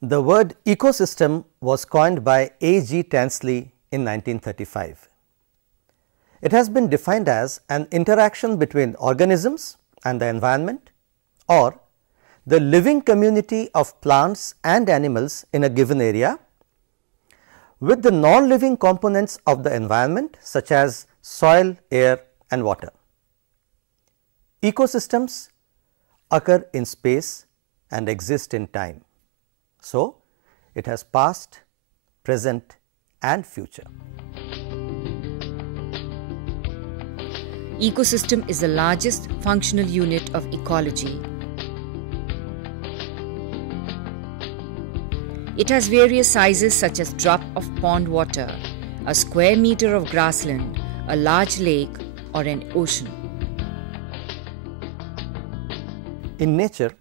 The word ecosystem was coined by A. G. Tansley in 1935. It has been defined as an interaction between organisms and the environment, or the living community of plants and animals in a given area with the non-living components of the environment such as soil, air and water. Ecosystems occur in space and exist in time. So, it has past, present and future. Ecosystem is the largest functional unit of ecology. It has various sizes such as drop of pond water, a square meter of grassland, a large lake or an ocean. In nature,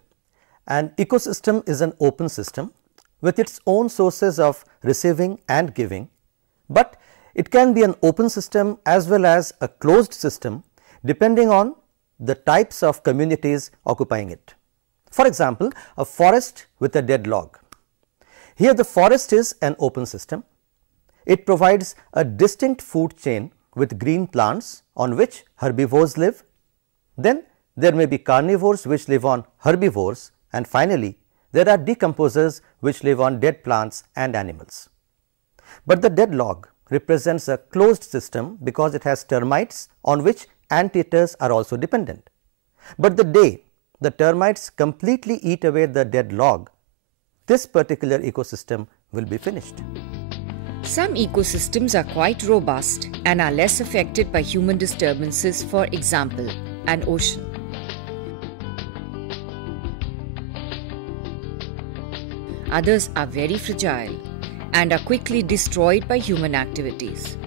an ecosystem is an open system with its own sources of receiving and giving, but it can be an open system as well as a closed system depending on the types of communities occupying it. For example, a forest with a dead log. Here the forest is an open system. It provides a distinct food chain with green plants on which herbivores live. Then there may be carnivores which live on herbivores, and finally, there are decomposers which live on dead plants and animals. But the dead log represents a closed system because it has termites on which anteaters are also dependent. But the day the termites completely eat away the dead log, this particular ecosystem will be finished. Some ecosystems are quite robust and are less affected by human disturbances, for example, an ocean. Others are very fragile and are quickly destroyed by human activities.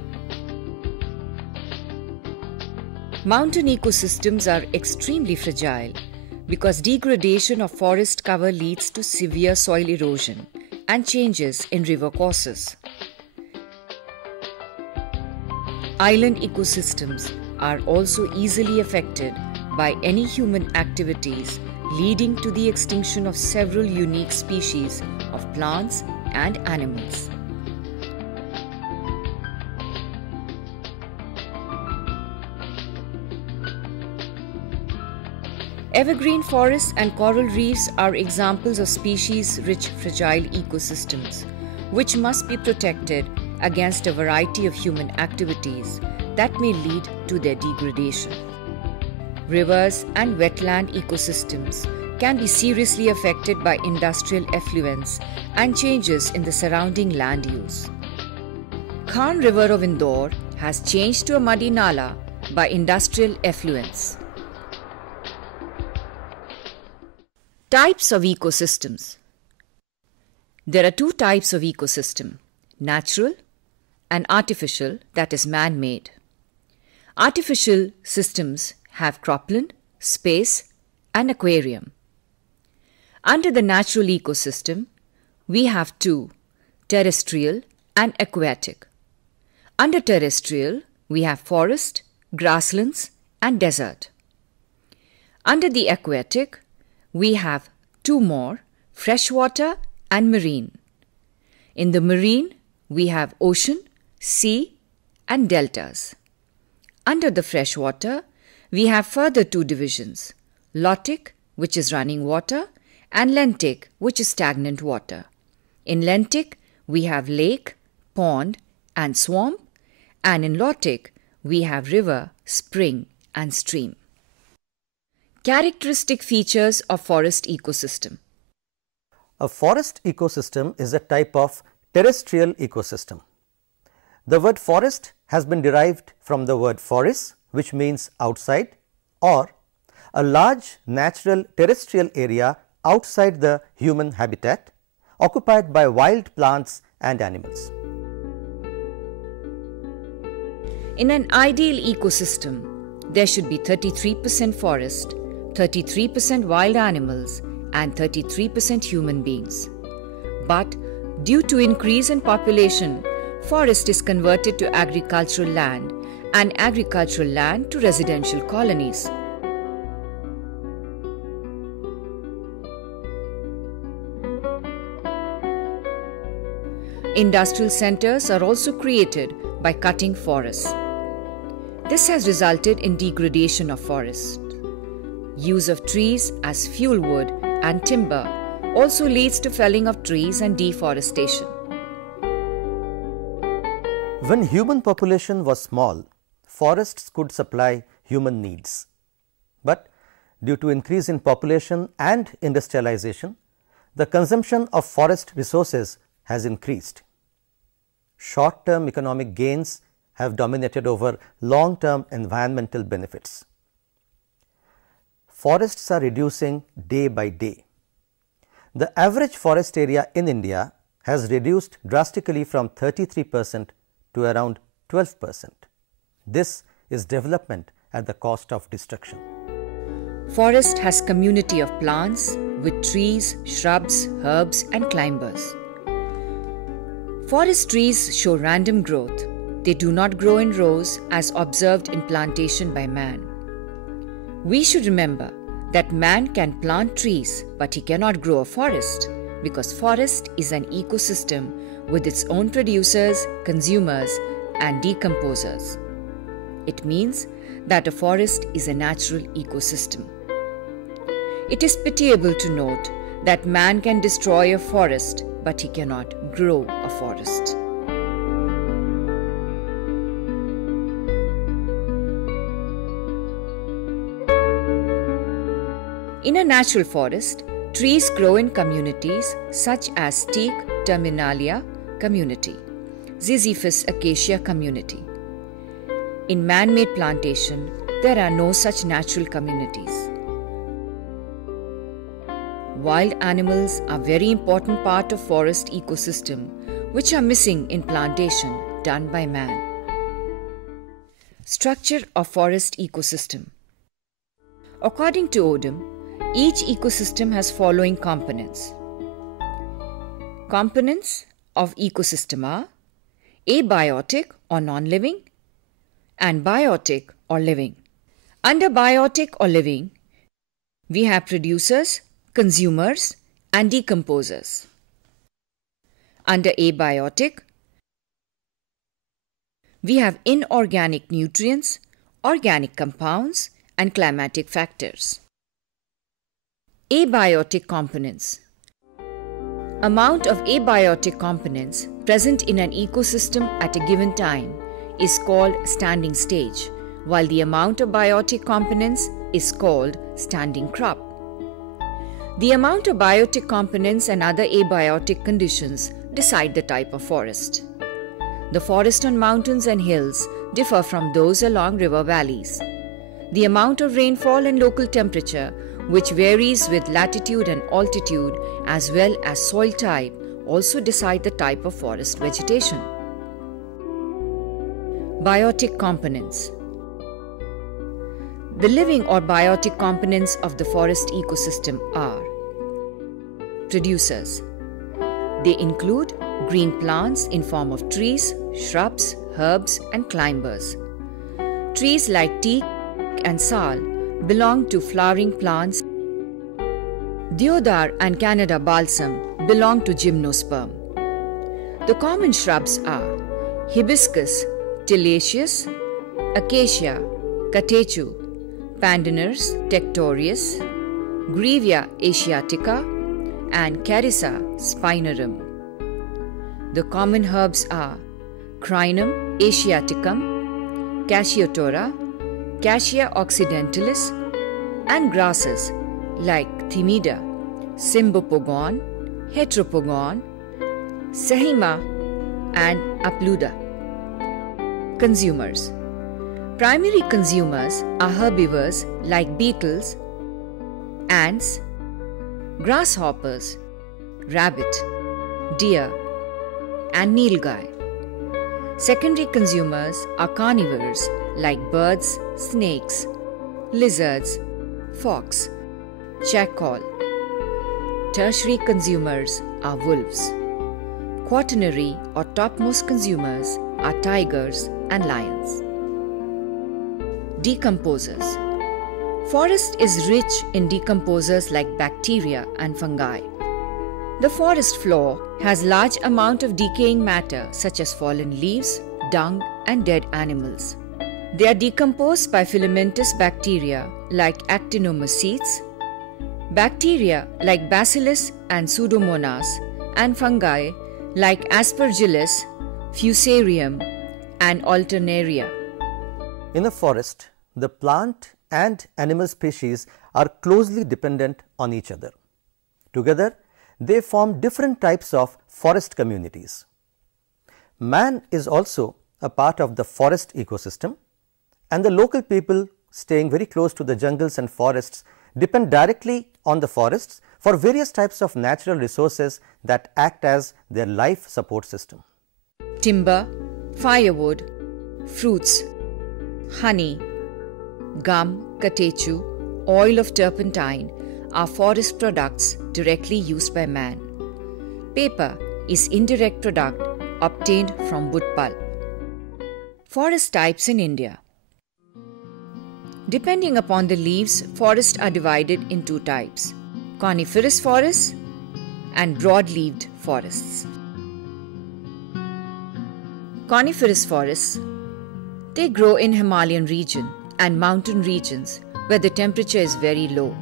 Mountain ecosystems are extremely fragile because degradation of forest cover leads to severe soil erosion and changes in river courses. Island ecosystems are also easily affected by any human activities, leading to the extinction of several unique species of plants and animals. Evergreen forests and coral reefs are examples of species-rich fragile ecosystems, which must be protected against a variety of human activities that may lead to their degradation. Rivers and wetland ecosystems can be seriously affected by industrial effluents and changes in the surrounding land use. Khan River of Indore has changed to a muddy nala by industrial effluents. Types of ecosystems. There are two types of ecosystem: natural and artificial, that is man-made. Artificial systems have cropland, space and aquarium. Under the natural ecosystem, we have two, terrestrial and aquatic. Under terrestrial, we have forest, grasslands and desert. Under the aquatic, we have two more, freshwater and marine. In the marine, we have ocean, sea and deltas. Under the freshwater, we have further two divisions, lotic, which is running water, and lentic, which is stagnant water. In lentic, we have lake, pond and swamp, and in lotic, we have river, spring and stream. Characteristic features of forest ecosystem. A forest ecosystem is a type of terrestrial ecosystem. The word forest has been derived from the word foris, which means outside, or a large natural terrestrial area outside the human habitat, occupied by wild plants and animals. In an ideal ecosystem, there should be 33% forest, 33% wild animals and 33% human beings. But due to increase in population, forest is converted to agricultural land and agricultural land to residential colonies. Industrial centers are also created by cutting forests. This has resulted in degradation of forests. Use of trees as fuel wood and timber also leads to felling of trees and deforestation. When human population was small, forests could supply human needs. But due to increase in population and industrialization, the consumption of forest resources has increased. Short-term economic gains have dominated over long-term environmental benefits. Forests are reducing day by day. The average forest area in India has reduced drastically from 33% to around 12%. This is development at the cost of destruction. Forest has community of plants with trees, shrubs, herbs and climbers. Forest trees show random growth. They do not grow in rows as observed in plantation by man. We should remember that man can plant trees, but he cannot grow a forest because forest is an ecosystem with its own producers, consumers and decomposers. It means that a forest is a natural ecosystem. It is pitiable to note that man can destroy a forest, but he cannot grow a forest. In a natural forest, trees grow in communities such as teak terminalia community, Ziziphus acacia community. In man-made plantation, there are no such natural communities. Wild animals are very important part of forest ecosystem which are missing in plantation done by man. Structure of forest ecosystem. According to Odum, each ecosystem has following components. Components of ecosystem are abiotic or non-living and biotic or living. Under biotic or living, we have producers, consumers and decomposers. Under abiotic, we have inorganic nutrients, organic compounds and climatic factors. Abiotic components. Amount of abiotic components present in an ecosystem at a given time is called standing stage, while the amount of biotic components is called standing crop. The amount of biotic components and other abiotic conditions decide the type of forest. The forest on mountains and hills differ from those along river valleys. The amount of rainfall and local temperature, which varies with latitude and altitude as well as soil type, also decide the type of forest vegetation. Biotic components. The living or biotic components of the forest ecosystem are producers. They include green plants in form of trees, shrubs, herbs and climbers. Trees like teak and sal belong to flowering plants. Deodar and Canada balsam belong to gymnosperm. The common shrubs are hibiscus tiliaceus, acacia catechu, Pandanus tectorius, Grevia asiatica and Carissa spinarum. The common herbs are Crinum asiaticum, Cassiotora, Cassia occidentalis and grasses like Thymida, Cymbopogon, Heteropogon, Sehima and Apluda. Consumers. Primary consumers are herbivores like beetles, ants, grasshoppers, rabbit, deer and nilgai. Secondary consumers are carnivores like birds, snakes, lizards, fox, jackal. Tertiary consumers are wolves. Quaternary or topmost consumers are tigers and lions. Decomposers. Forest is rich in decomposers like bacteria and fungi. The forest floor has large amount of decaying matter such as fallen leaves, dung and dead animals. They are decomposed by filamentous bacteria like actinomycetes, bacteria like Bacillus and Pseudomonas, and fungi like Aspergillus, Fusarium and Alternaria. In a forest, the plant and animal species are closely dependent on each other. Together, they form different types of forest communities. Man is also a part of the forest ecosystem, and the local people staying very close to the jungles and forests depend directly on the forests for various types of natural resources that act as their life support system. Timber, firewood, fruits, honey, gum, catechu, oil of turpentine are forest products directly used by man. Paper is indirect product obtained from wood pulp. Forest types in India. Depending upon the leaves, forests are divided in two types: coniferous forests and broad-leaved forests. Coniferous forests, they grow in Himalayan region and mountain regions where the temperature is very low.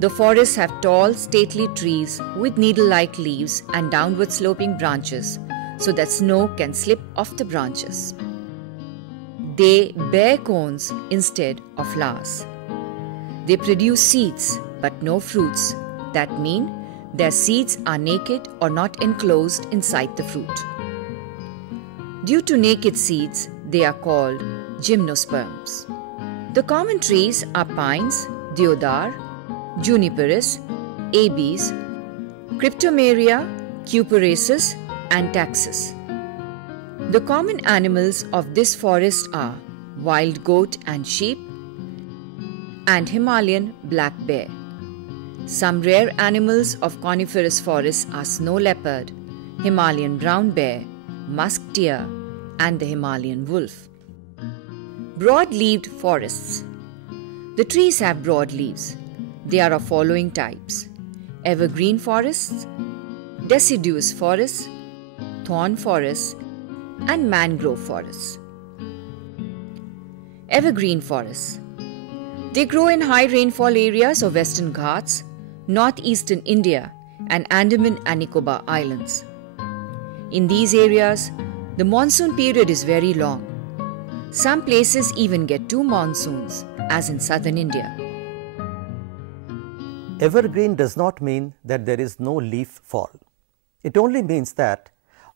The forests have tall, stately trees with needle-like leaves and downward sloping branches so that snow can slip off the branches. They bear cones instead of flowers. They produce seeds but no fruits. That means their seeds are naked or not enclosed inside the fruit. Due to naked seeds, they are called gymnosperms. The common trees are pines, deodar, juniperus, abies, cryptomeria, cuporaceus, and taxus. The common animals of this forest are wild goat and sheep and Himalayan black bear. Some rare animals of coniferous forests are snow leopard, Himalayan brown bear, musk deer, and the Himalayan wolf. Broad-leaved forests. The trees have broad leaves. They are of following types: evergreen forests, deciduous forests, thorn forests, and mangrove forests. Evergreen forests. They grow in high rainfall areas of Western Ghats, northeastern India, and Andaman and Nicobar Islands. In these areas, the monsoon period is very long. Some places even get 2 monsoons, as in southern India. Evergreen does not mean that there is no leaf fall. It only means that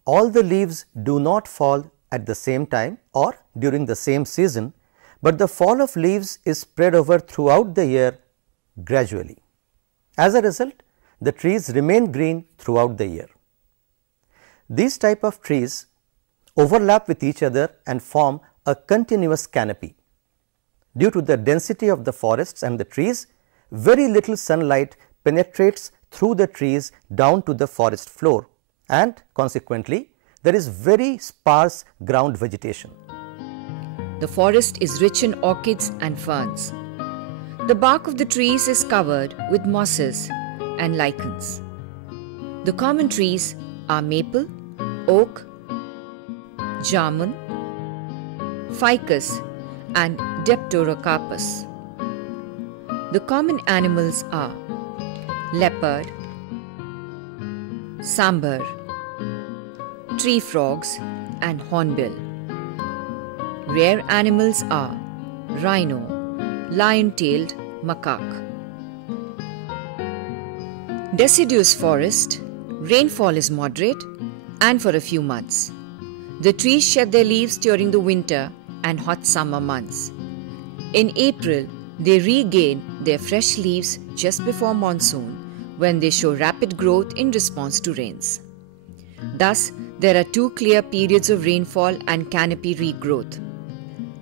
all the leaves do not fall at the same time or during the same season, but the fall of leaves is spread over throughout the year gradually. As a result, the trees remain green throughout the year. These type of trees overlap with each other and form a continuous canopy. Due to the density of the forests and the trees, very little sunlight penetrates through the trees down to the forest floor, and consequently, there is very sparse ground vegetation. The forest is rich in orchids and ferns. The bark of the trees is covered with mosses and lichens. The common trees are maple, oak, jamun, ficus, and Dipterocarpus. The common animals are leopard, sambar, tree frogs, and hornbill. Rare animals are rhino, lion-tailed macaque. Deciduous forest, rainfall is moderate and for a few months. The trees shed their leaves during the winter and hot summer months. In April, they regain their fresh leaves just before monsoon, when they show rapid growth in response to rains. Thus, there are 2 clear periods of rainfall and canopy regrowth.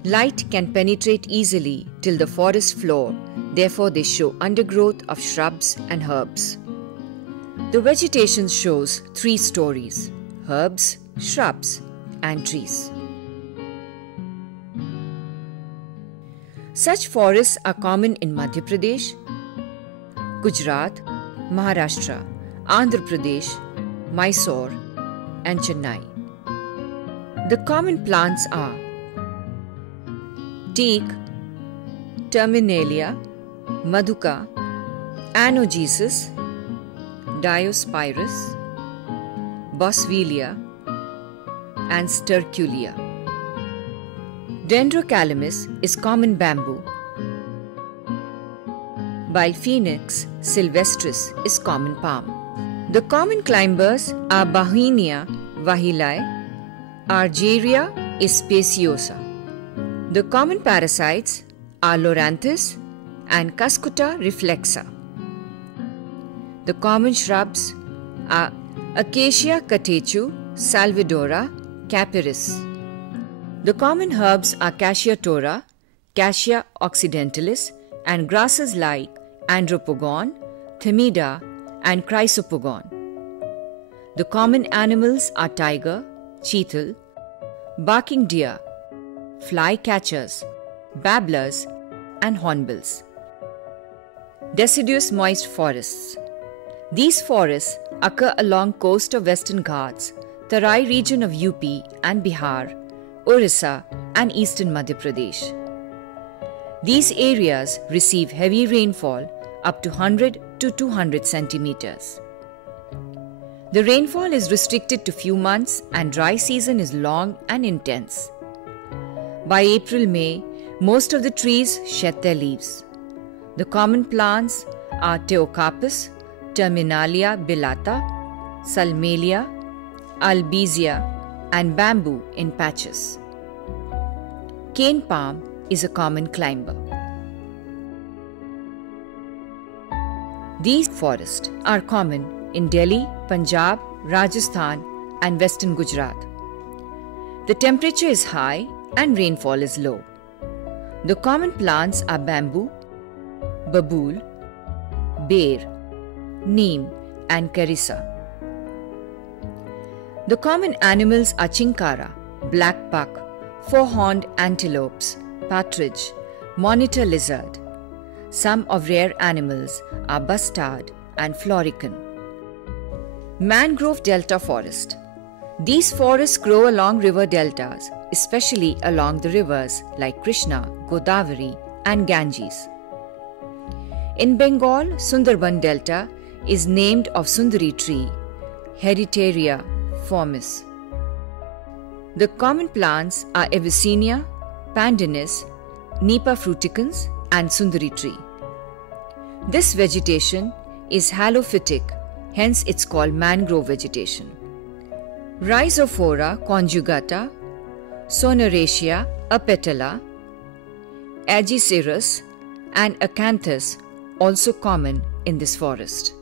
Light can penetrate easily till the forest floor, therefore they show undergrowth of shrubs and herbs. The vegetation shows 3 stories: herbs, shrubs, and trees. Such forests are common in Madhya Pradesh, Gujarat, Maharashtra, Andhra Pradesh, Mysore, and Chennai. The common plants are teak, Terminalia, Maduka, Anogesis, Diospyros, Boswellia, and Sterculia. Dendrocalamus is common bamboo, while Phoenix sylvestris is common palm. The common climbers are Bauhinia vahili, Argyria speciosa. The common parasites are Loranthus and Cuscuta reflexa. The common shrubs are Acacia catechu, Salvadora, Capiris. The common herbs are Cassia tora, Cassia occidentalis, and grasses like Andropogon, Themida, and Chrysopogon. The common animals are tiger, cheetal, barking deer, flycatchers, babblers, and hornbills. Deciduous moist forests. These forests occur along coast of Western Ghats, Tarai region of UP and Bihar, Orissa, and eastern Madhya Pradesh. These areas receive heavy rainfall up to 100 to 200 centimeters. The rainfall is restricted to few months and dry season is long and intense. By April-May, most of the trees shed their leaves. The common plants are Theocarpus, Terminalia bellata, Salmelia, Albizia, and bamboo in patches. Cane palm is a common climber. These forests are common in Delhi, Punjab, Rajasthan, and western Gujarat. The temperature is high and rainfall is low. The common plants are bamboo, babool, ber, neem, and carissa. The common animals are chinkara, black buck, four-horned antelopes, partridge, monitor lizard. Some of rare animals are bustard and florican. Mangrove delta forest. These forests grow along river deltas, especially along the rivers like Krishna, Godavari, and Ganges. In Bengal, Sundarban delta is named of Sundari tree, Heritaria formis. The common plants are Avicennia, Pandanus, Nipa fruticans, and Sundari tree. This vegetation is halophytic, hence it's called mangrove vegetation. Rhizophora conjugata, Soneraceae apetala, Aegicerus, and Acanthus also common in this forest.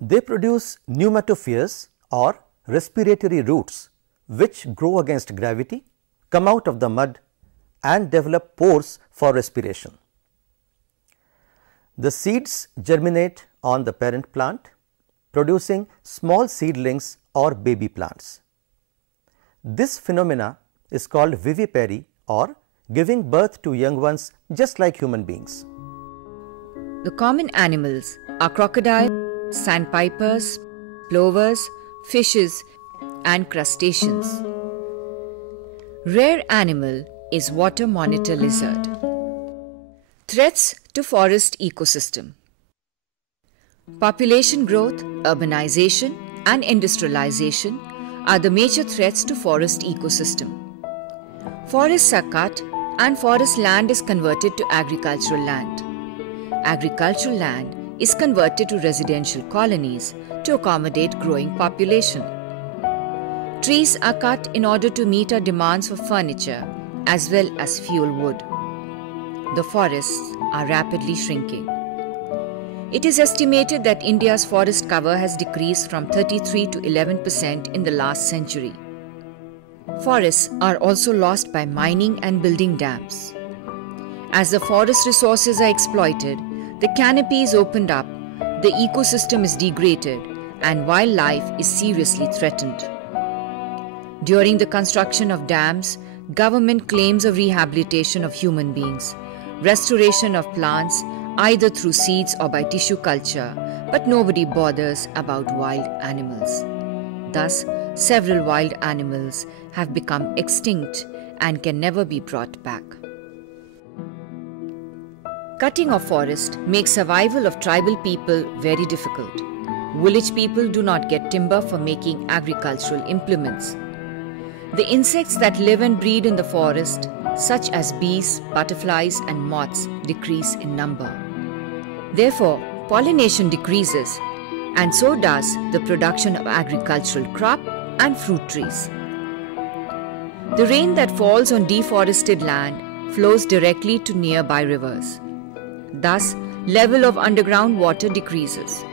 They produce pneumatophyes or respiratory roots which grow against gravity, come out of the mud and develop pores for respiration. The seeds germinate on the parent plant, producing small seedlings or baby plants. This phenomena is called vivipary or giving birth to young ones just like human beings. The common animals are crocodiles, sandpipers, plovers, fishes, and crustaceans. Rare animal is water monitor lizard. Threats to forest ecosystem. Population growth, urbanization, and industrialization are the major threats to forest ecosystem. Forests are cut and forest land is converted to agricultural land. Agricultural land is converted to residential colonies to accommodate growing population. Trees are cut in order to meet our demands for furniture as well as fuel wood. The forests are rapidly shrinking. It is estimated that India's forest cover has decreased from 33 to 11% in the last century. Forests are also lost by mining and building dams. As the forest resources are exploited, the canopy is opened up, the ecosystem is degraded, and wildlife is seriously threatened. During the construction of dams, government claims of rehabilitation of human beings, restoration of plants either through seeds or by tissue culture, But nobody bothers about wild animals. Thus, several wild animals have become extinct and can never be brought back. Cutting of forest makes survival of tribal people very difficult. Village people do not get timber for making agricultural implements. The insects that live and breed in the forest, such as bees, butterflies, and moths, decrease in number. Therefore, pollination decreases, and so does the production of agricultural crop and fruit trees. The rain that falls on deforested land flows directly to nearby rivers. Thus, level of underground water decreases.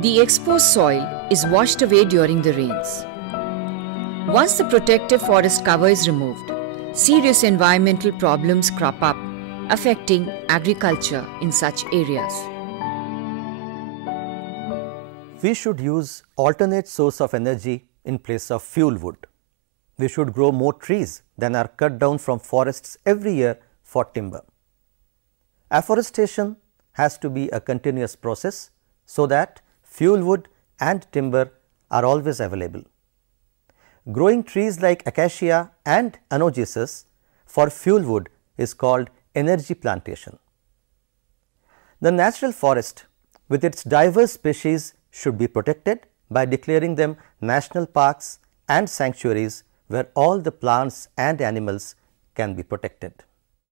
The exposed soil is washed away during the rains. Once the protective forest cover is removed, serious environmental problems crop up, affecting agriculture in such areas. We should use alternate source of energy in place of fuel wood. We should grow more trees than are cut down from forests every year for timber. Afforestation has to be a continuous process so that fuel wood and timber are always available. Growing trees like acacia and anogesis for fuel wood is called energy plantation. The natural forest with its diverse species should be protected by declaring them national parks and sanctuaries where all the plants and animals can be protected.